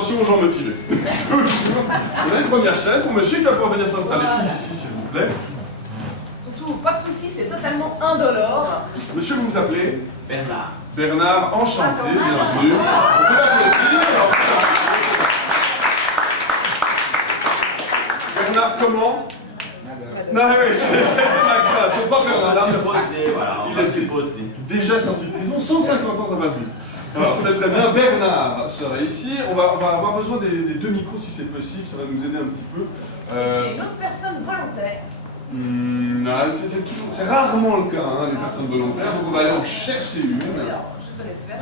attention aux gens motivés. On a une première chaise pour monsieur qui va pouvoir venir s'installer ici, s'il vous plaît. Surtout, pas de soucis, c'est totalement indolore. Monsieur, vous vous appelez? Bernard. Bernard, enchanté, bienvenue. On peut l'applaudir. Bernard, comment? Non, oui, c'était ma crainte, c'est pas Bernard. Il est déjà sorti de prison, 150 ans, ça passe vite. Alors, c'est très bien. Bernard serait ici. On va avoir besoin des deux micros si c'est possible, ça va nous aider un petit peu. Est-ce qu'il y a une autre personne volontaire? Non, c'est rarement le cas, hein, les personnes volontaires, donc on va aller en chercher une. Alors, je te laisse faire.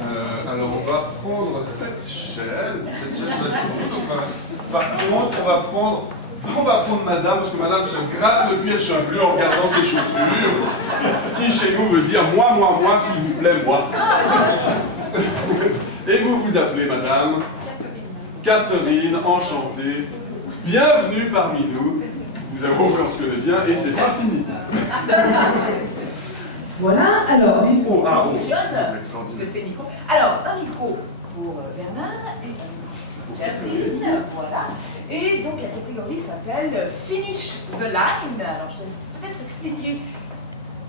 Alors, on va prendre cette chaise. Cette chaise va être donc, par contre, on va prendre madame, parce que madame se gratte le cuir chevelu en regardant ses chaussures. Ce qui, chez nous, veut dire moi, s'il vous plaît, moi. Et vous vous appelez madame? Catherine, enchantée. Bienvenue parmi nous. Nous avons vu, on se connaît bien, et c'est pas fini. Voilà, alors, une Oh, ah, oh. fonctionne. Je testais le micro. Alors, un micro pour Bernard et un micro pour Catherine, voilà. Et donc la catégorie s'appelle Finish the Line. Alors, je te laisse peut-être expliquer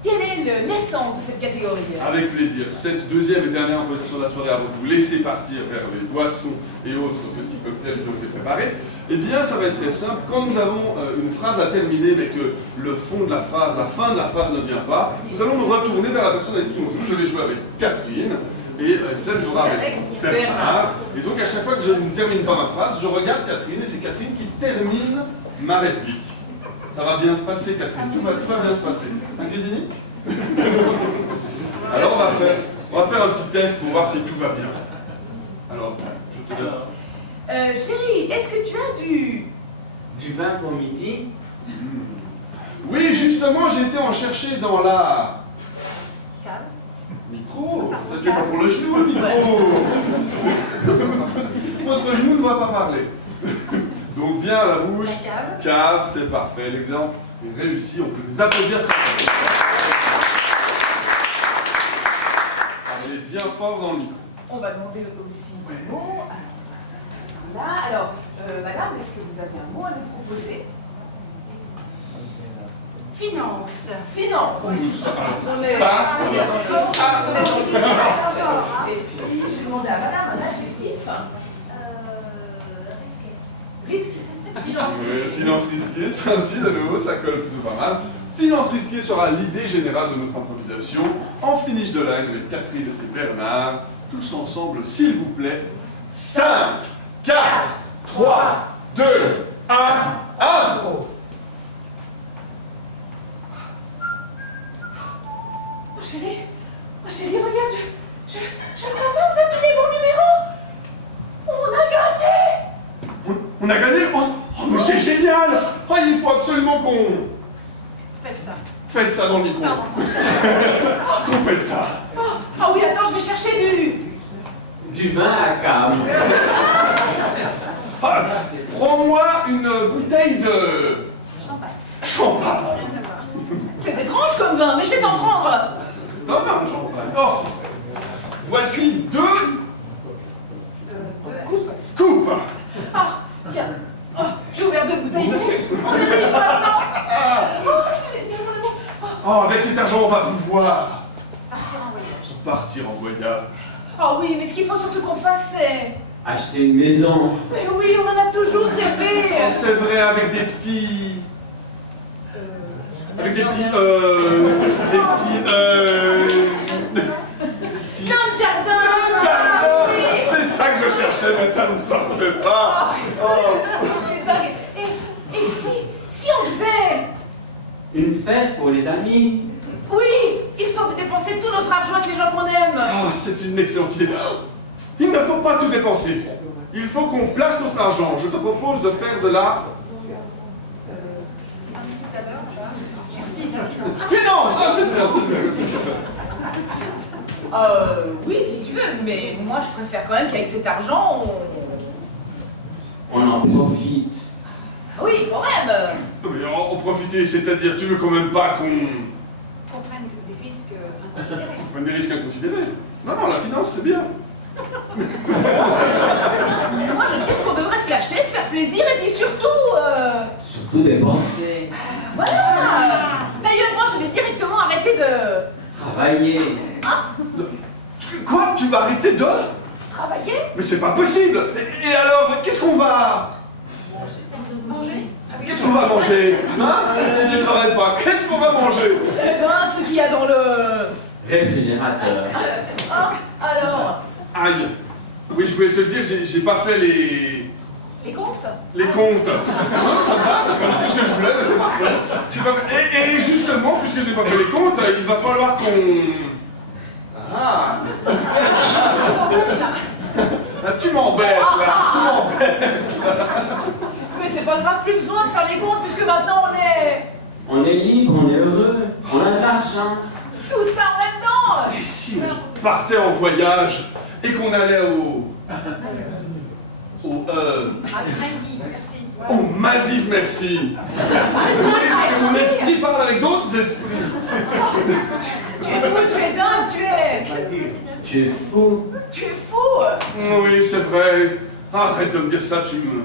quelle est l'essence de cette catégorie. Avec plaisir. Cette deuxième et dernière position de la soirée, avant de vous laisser partir vers les boissons et autres petits cocktails qui ont été préparés, eh bien, ça va être très simple. Quand nous avons une phrase à terminer, mais que le fond de la phrase, la fin de la phrase ne vient pas, nous allons nous retourner vers la personne avec qui on joue. Je vais jouer avec Catherine et Estelle jouera avec Bernard. Et donc, à chaque fois que je ne termine pas ma phrase, je regarde Catherine et c'est Catherine qui termine ma réplique. Ça va bien se passer, Catherine. Tout va bien se passer. Un Grésini? Alors, on va faire un petit test pour voir si tout va bien. Alors, je te laisse. Chérie, est-ce que tu as Du vin pour midi? Oui, justement, j'ai été en chercher dans la... cave? Micro. C'est pas pour le genou, le micro. Votre genou ne va pas parler. Donc, bien à la bouche. Cave, c'est parfait. L'exemple est réussi. On peut les applaudir très fort. Parlez bien fort dans le micro. On va demander aussi des mots. Alors, madame, est-ce que vous avez un mot à nous proposer? Finance. Finance. Ça. Et puis, je vais demander à madame un adjectif. Risqué. Finance risquée. Finance risquée, ça aussi, de nouveau, ça colle plutôt pas mal. Finance risquée sera l'idée générale de notre improvisation. En finish de line avec Catherine et Bernard. Tous ensemble, s'il vous plaît. 5, 4, 3, 2, 1, impro! Oh chérie, regarde, je crois pas, on a tous les bons numéros. On a gagné. On a gagné? Oh, mais c'est génial! Oh, il faut absolument qu'on... Faites ça. Faites ça dans le micro. Vous faites ça. Ah oui, attends, je vais chercher Du vin à cave. Ah, prends-moi une bouteille de... Champagne. C'est étrange comme vin, mais je vais t'en prendre. Non, champagne. Oh. Voici 2 coupes. Ah, tiens. Oh, j'ai ouvert 2 bouteilles parce qu'on est riche maintenant. Oh, c'est génial. Oh, avec cet argent, on va pouvoir Partir en voyage. partir en voyage. Oh oui, mais ce qu'il faut surtout qu'on fasse, c'est... Acheter une maison. Mais oui, on en a toujours rêvé. Oh, c'est vrai, avec des petits... Avec des petits... Dans le jardin. C'est ça que je cherchais, mais ça ne sortait pas. Tu es dingue. Et si on faisait... Une fête pour les amis. Oui, histoire de dépenser tout notre argent avec les gens qu'on aime. Oh, c'est une excellente idée. Il ne faut pas tout dépenser. Il faut qu'on place notre argent. Je te propose de faire de la... Finance. Ah, c'est bien, Oui, si tu veux, mais moi je préfère quand même qu'avec cet argent, On en profite. Oui, quand même. Mais en profiter, c'est-à-dire, tu veux quand même pas qu'on Comprennent des risques inconsidérés. prenne des risques inconsidérés. Non, la finance, c'est bien. Moi je trouve plaisir et puis surtout... Surtout dépenser, Voilà. D'ailleurs, moi, je vais directement arrêter de... travailler. Quoi? Tu vas arrêter de... Travailler? Mais c'est pas possible! Et alors, qu'est-ce qu'on va... Manger. Qu'est-ce qu'on va manger? Hein? Si tu travailles pas, qu'est-ce qu'on va manger? Eh ben, ce qu'il y a dans le... Réfrigérateur. Ah, alors, Aïe! Oui, je voulais te le dire, j'ai pas fait les... les comptes? Les comptes. Non, ça va tout ce que je voulais, mais c'est parfait. J'ai pas fait... et justement, puisque je n'ai pas fait les comptes, il va falloir qu'on... Ah! Tu m'embêtes, là! Tu m'embêtes! Mais c'est pas grave, plus besoin de faire les comptes puisque maintenant on est... On est libre, on est heureux, on a de l'argent. Tout ça en même temps. Et si on partait en voyage et qu'on allait Merci. aux Maldives, merci! Que mon esprit parle avec d'autres esprits! Tu es fou, tu es dingue, tu es... Tu es fou. Tu es fou. Oui, c'est vrai. Arrête de me dire ça, tu me...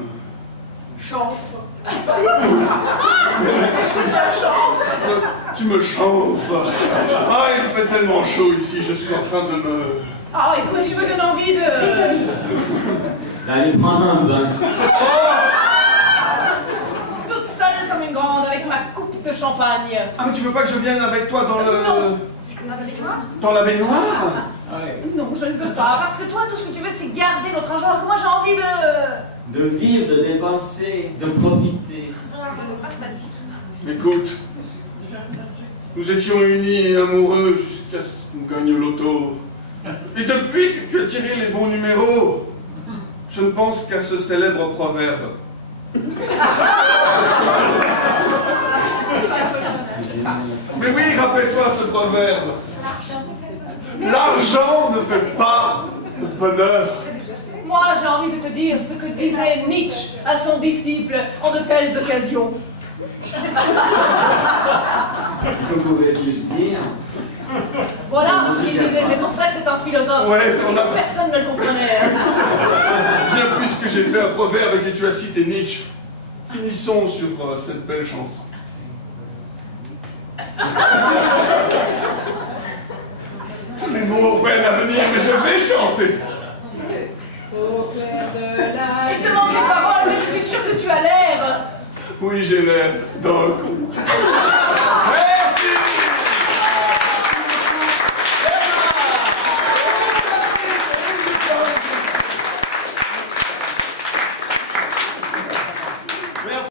Chauffe. Tu me chauffes. Ah, il fait tellement chaud ici, je suis en train de me... Ah, écoute, tu me donnes envie de... D'aller prendre un bain. Toute seule comme une grande, avec ma coupe de champagne. Ah, mais tu veux pas que je vienne avec toi dans le... Non. Dans la baignoire? Non, je ne veux pas, parce que toi, tout ce que tu veux, c'est garder notre argent, alors que moi, j'ai envie de... De vivre, de dépenser, de profiter. Écoute, nous étions unis et amoureux jusqu'à ce qu'on gagne au loto. Et depuis que tu as tiré les bons numéros, je ne pense qu'à ce célèbre proverbe. Mais oui, rappelle-toi ce proverbe. L'argent ne fait pas le bonheur. Moi, j'ai envie de te dire ce que disait Nietzsche à son disciple en de telles occasions. Que pouvais-tu dire? Voilà ce qu'il disait, c'est pour ça que c'est un philosophe. Ouais, on a... Personne ne le comprenait. Hein. Bien puisque j'ai fait un proverbe et que tu as cité Nietzsche, finissons sur cette belle chanson. Les mots peine à venir, mais je vais chanter. Il te manque les paroles, mais je suis sûre que tu as l'air. Oui, j'ai l'air d'un con.